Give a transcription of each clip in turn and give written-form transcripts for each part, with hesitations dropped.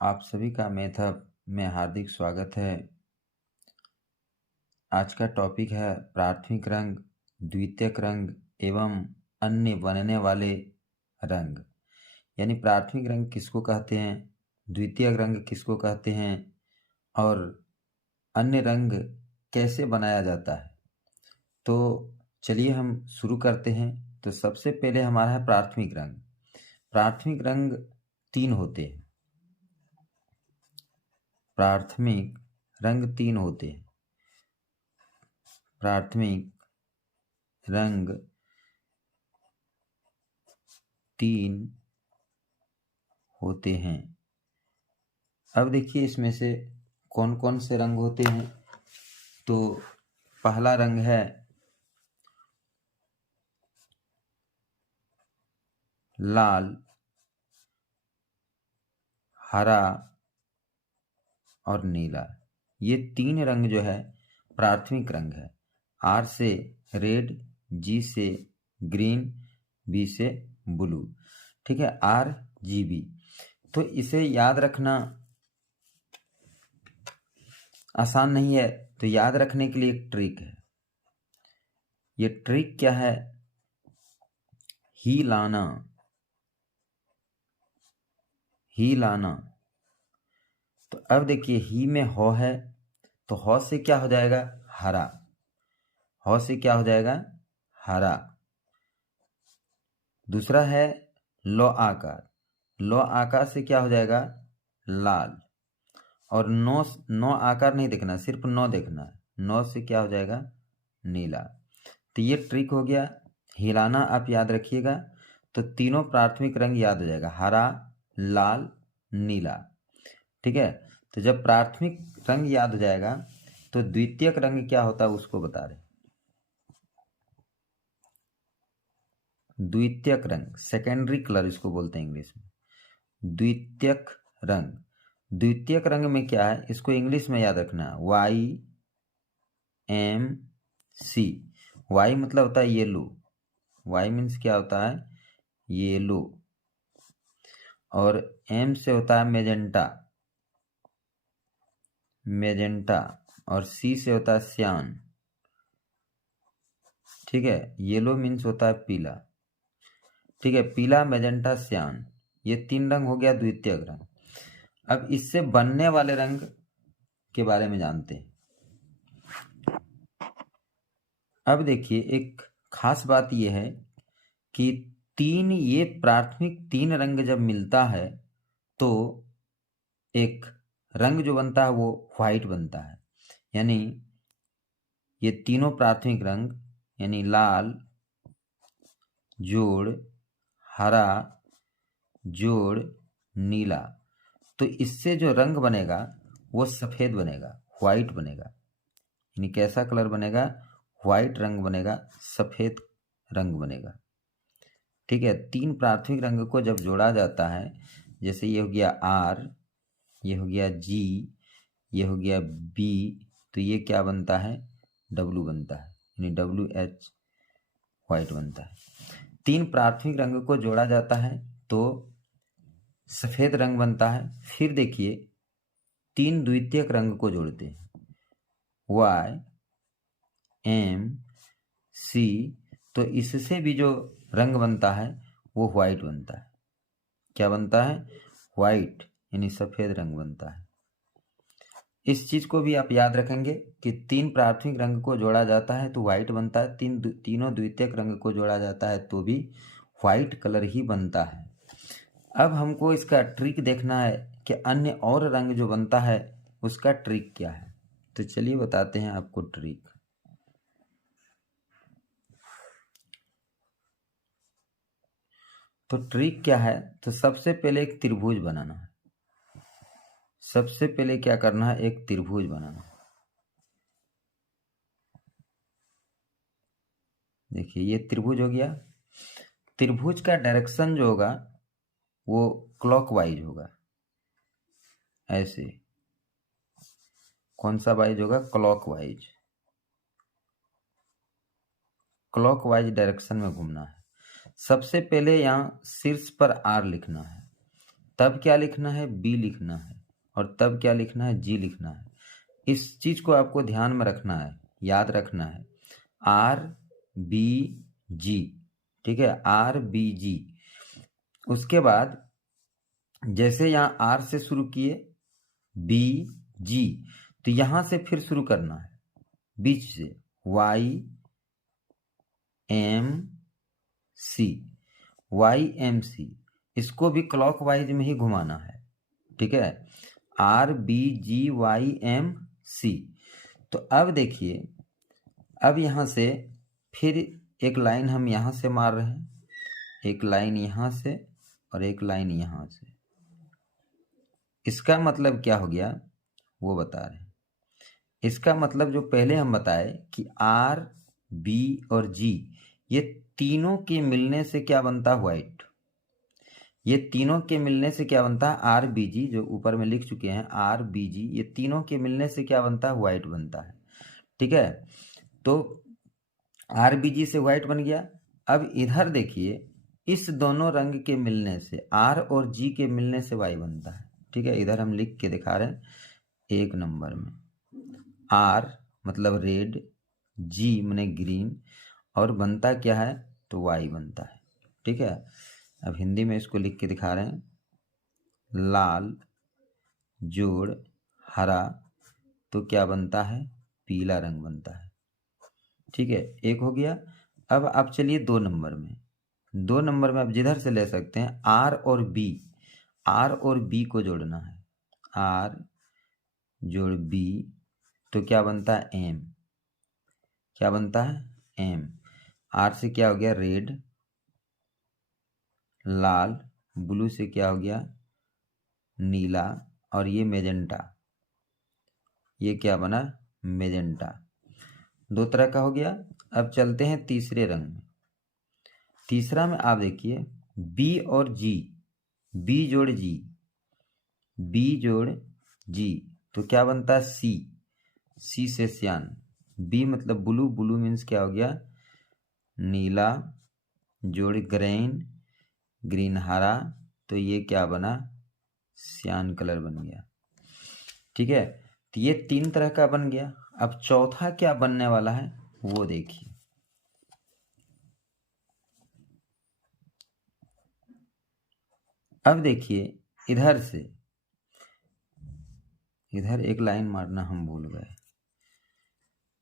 आप सभी का मेथड में हार्दिक स्वागत है। आज का टॉपिक है प्राथमिक रंग, द्वितीयक रंग एवं अन्य बनने वाले रंग। यानी प्राथमिक रंग किसको कहते हैं, द्वितीयक रंग किसको कहते हैं और अन्य रंग कैसे बनाया जाता है। तो चलिए हम शुरू करते हैं। तो सबसे पहले हमारा है प्राथमिक रंग। प्राथमिक रंग 3 होते हैं। प्राथमिक रंग 3 होते हैं। प्राथमिक रंग 3 होते हैं। अब देखिए इसमें से कौन कौन से रंग होते हैं। तो पहला रंग है लाल, हरा और नीला। ये 3 रंग जो है प्राथमिक रंग है। आर से रेड, जी से ग्रीन, बी से ब्लू। ठीक है, RGB। तो इसे याद रखना आसान नहीं है, तो याद रखने के लिए एक ट्रिक है। ये ट्रिक क्या है, ही लाना। ही लाना। तो अब देखिए ही में हो है, तो हो से क्या हो जाएगा, हरा। हो से क्या हो जाएगा, हरा। दूसरा है लो आकार। लो आकार से क्या हो जाएगा, लाल। और नो आकार नहीं देखना, सिर्फ नो देखना है। नो से क्या हो जाएगा, नीला। तो ये ट्रिक हो गया, हिलाना आप याद रखिएगा। तो तीनों प्राथमिक रंग याद हो जाएगा, हरा, लाल, नीला। ठीक है, तो जब प्राथमिक रंग याद हो जाएगा तो द्वितीयक रंग क्या होता है उसको बता रहे। द्वितीयक रंग, सेकेंडरी कलर इसको बोलते हैं इंग्लिश में, द्वितीयक रंग। द्वितीयक रंग में क्या है, इसको इंग्लिश में याद रखना है, YMC। वाई मतलब होता है येलो। वाई मीन्स क्या होता है, येलो। और एम से होता है मेजेंटा, मेजेंटा। और सी से होता है सियान। ठीक है, येलो मीन्स होता है पीला। ठीक है, पीला, मेजेंटा, सियान, ये 3 रंग हो गया द्वितीयक रंग। अब इससे बनने वाले रंग के बारे में जानते हैं। अब देखिए एक खास बात यह है कि ये प्राथमिक 3 रंग जब मिलता है तो एक रंग जो बनता है वो व्हाइट बनता है। यानी ये तीनों प्राथमिक रंग, यानी लाल जोड़ हरा जोड़ नीला, तो इससे जो रंग बनेगा वो सफ़ेद बनेगा, व्हाइट बनेगा। यानी कैसा कलर बनेगा, व्हाइट रंग बनेगा, सफ़ेद रंग बनेगा। ठीक है, 3 प्राथमिक रंग को जब जोड़ा जाता है, जैसे ये हो गया R, ये हो गया G, ये हो गया B, तो ये क्या बनता है, W बनता है। यानी WH व्हाइट बनता है। 3 प्राथमिक रंग को जोड़ा जाता है तो सफ़ेद रंग बनता है। फिर देखिए 3 द्वितीयक रंग को जोड़ते हैं, YMC, तो इससे भी जो रंग बनता है वो व्हाइट बनता है। क्या बनता है, व्हाइट, यानी सफ़ेद रंग बनता है। इस चीज़ को भी आप याद रखेंगे कि 3 प्राथमिक रंग को जोड़ा जाता है तो व्हाइट बनता है, तीनों द्वितीयक रंग को जोड़ा जाता है तो भी व्हाइट कलर ही बनता है। अब हमको इसका ट्रिक देखना है कि अन्य और रंग जो बनता है उसका ट्रिक क्या है। तो चलिए बताते हैं आपको ट्रिक। तो ट्रिक क्या है, तो सबसे पहले एक त्रिभुज बनाना है। सबसे पहले क्या करना है, एक त्रिभुज बनाना है। देखिए ये त्रिभुज हो गया। त्रिभुज का डायरेक्शन जो होगा वो क्लॉकवाइज होगा, ऐसे। कौन सा वाइज होगा, क्लॉकवाइज। क्लॉकवाइज डायरेक्शन में घूमना है। सबसे पहले यहाँ शीर्ष पर R लिखना है। तब क्या लिखना है, बी लिखना है, और तब क्या लिखना है, जी लिखना है। इस चीज को आपको ध्यान में रखना है, याद रखना है। आर बी जी, ठीक है, आर बी जी। उसके बाद जैसे यहाँ आर से शुरू किए, बी जी, तो यहां से फिर शुरू करना है बीच से, Y M C, Y M C, इसको भी क्लॉकवाइज में ही घुमाना है, ठीक है, R B G Y M C. तो अब देखिए, अब यहां से फिर एक लाइन हम यहां से मार रहे हैं, एक लाइन यहां से और एक लाइन यहां से। इसका मतलब क्या हो गया वो बता रहे हैं। इसका मतलब जो पहले हम बताए कि आर बी और जी, ये तीनों के मिलने से क्या बनता है, व्हाइट। ये तीनों के मिलने से क्या बनता है, आर बी जी, जो ऊपर में लिख चुके हैं आर बी जी, ये तीनों के मिलने से क्या बनता है, व्हाइट बनता है, ठीक है। तो आर बी जी से व्हाइट बन गया। अब इधर देखिए, इस दोनों रंग के मिलने से, आर और जी के मिलने से वाई बनता है, ठीक है। इधर हम लिख के दिखा रहे हैं 1 नंबर में, आर मतलब रेड, जी माने ग्रीन, और बनता क्या है, तो वाई बनता है, ठीक है। अब हिंदी में इसको लिख के दिखा रहे हैं, लाल जोड़ हरा, तो क्या बनता है, पीला रंग बनता है, ठीक है। एक हो गया। अब आप चलिए 2 नंबर में। 2 नंबर में आप जिधर से ले सकते हैं, आर और बी, आर और बी को जोड़ना है, आर जोड़ बी, तो क्या बनता है, एम, क्या बनता है, एम। आर से क्या हो गया, रेड, लाल, ब्लू से क्या हो गया, नीला, और ये मेजेंटा, ये क्या बना, मेजेंटा। 2 तरह का हो गया। अब चलते हैं तीसरे रंग में। तीसरा में आप देखिए, बी और जी, बी जोड़ जी, बी जोड़ जी, तो क्या बनता है, सी, सी से सियान, बी मतलब ब्लू, ब्लू मीन्स क्या हो गया, नीला, जोड़ ग्रीन, ग्रीन हरा, तो ये क्या बना, सियान कलर बन गया, ठीक है। तो ये 3 तरह का बन गया। अब चौथा क्या बनने वाला है वो देखिए। अब देखिए इधर से, इधर एक लाइन मारना हम भूल गए,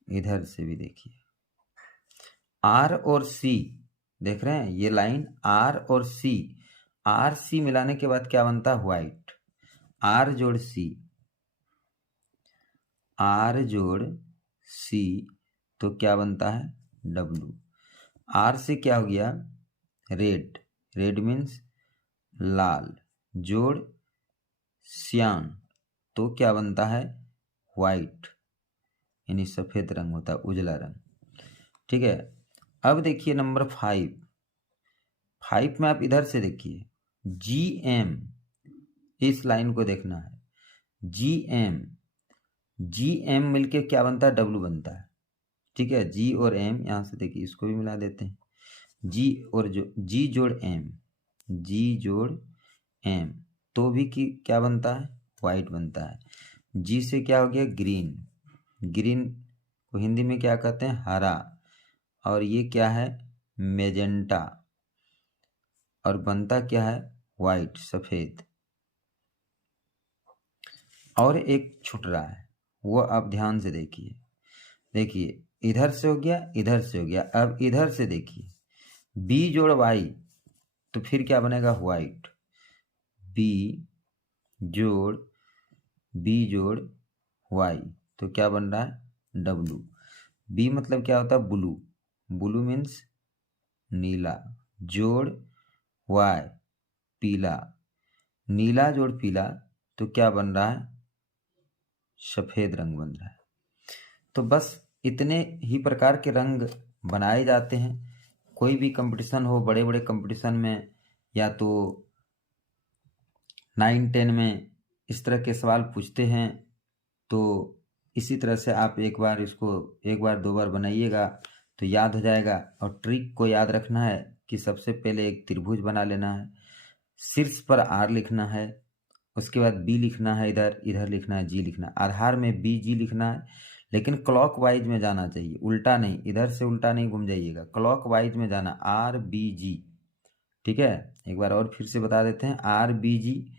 इधर से भी देखिए, आर और सी, देख रहे हैं ये लाइन, आर और सी, आर सी मिलाने के बाद क्या बनता है, व्हाइट, आर जोड़ सी, आर जोड़ सी, तो क्या बनता है, डब्लू। आर से क्या हो गया, रेड, रेड मीन्स लाल, जोड़ सियान, तो क्या बनता है, व्हाइट, यानी सफेद रंग होता है, उजला रंग, ठीक है। अब देखिए नंबर 5, 5 में आप इधर से देखिए, जी एम, इस लाइन को देखना है, जी एम, जी एम मिलके क्या बनता है, डब्लू बनता है, ठीक है। जी और एम, यहां से देखिए इसको भी मिला देते हैं, जी और जो जी जोड़ एम, जी जोड़ एम, तो भी कि क्या बनता है, व्हाइट बनता है। जी से क्या हो गया, ग्रीन, ग्रीन को हिंदी में क्या कहते हैं, हरा, और ये क्या है, मेजेंटा, और बनता क्या है, व्हाइट, सफेद। और एक छूट रहा है, वो आप ध्यान से देखिए, देखिए इधर से हो गया, इधर से हो गया। अब इधर से देखिए, बी जोड़ वाई, तो फिर क्या बनेगा, व्हाइट, बी जोड़ बी जोड़ वाई, तो क्या बन रहा है, डब्लू। बी मतलब क्या होता है, ब्लू, ब्लू मीन्स नीला, जोड़ वाई, पीला, नीला जोड़ पीला, तो क्या बन रहा है, सफेद रंग बन रहा है। तो बस इतने ही प्रकार के रंग बनाए जाते हैं। कोई भी कंपटीशन हो, बड़े बड़े कंपटीशन में, या तो 9, 10 में इस तरह के सवाल पूछते हैं, तो इसी तरह से आप एक बार इसको 1 बार 2 बार बनाइएगा तो याद हो जाएगा। और ट्रिक को याद रखना है कि सबसे पहले एक त्रिभुज बना लेना है, शीर्ष पर आर लिखना है, उसके बाद बी लिखना है, इधर इधर लिखना है, जी लिखना है, आधार में बी जी लिखना है, लेकिन क्लॉक वाइज में जाना चाहिए, उल्टा नहीं, इधर से उल्टा नहीं घूम जाइएगा, क्लॉक वाइज में जाना, आर बी जी। ठीक है, एक बार और फिर से बता देते हैं, आर बी जी।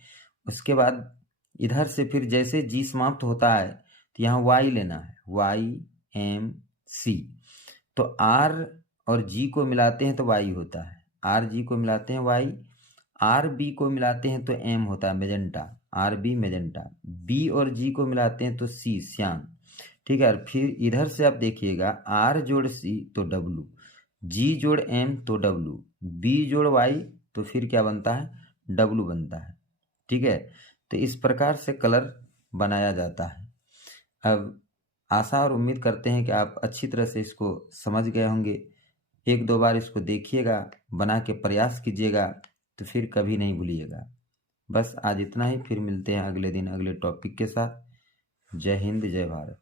उसके बाद इधर से फिर जैसे जी समाप्त होता है तो यहाँ वाई लेना है, वाई एम सी। तो आर और जी को मिलाते हैं तो वाई होता है, आर जी को मिलाते हैं वाई, आर बी को मिलाते हैं तो एम होता है, magenta, R B magenta, B और जी को मिलाते हैं तो सी श्याम। ठीक है, और फिर इधर से आप देखिएगा, आर जोड़ सी तो डब्लू, जी जोड़ एम तो डब्लू, बी जोड़ वाई तो फिर क्या बनता है, डब्लू बनता है। ठीक है, तो इस प्रकार से कलर बनाया जाता है। अब आशा और उम्मीद करते हैं कि आप अच्छी तरह से इसको समझ गए होंगे। एक दो बार इसको देखिएगा, बना के प्रयास कीजिएगा, तो फिर कभी नहीं भूलिएगा। बस आज इतना ही, फिर मिलते हैं अगले दिन अगले टॉपिक के साथ। जय हिंद, जय भारत।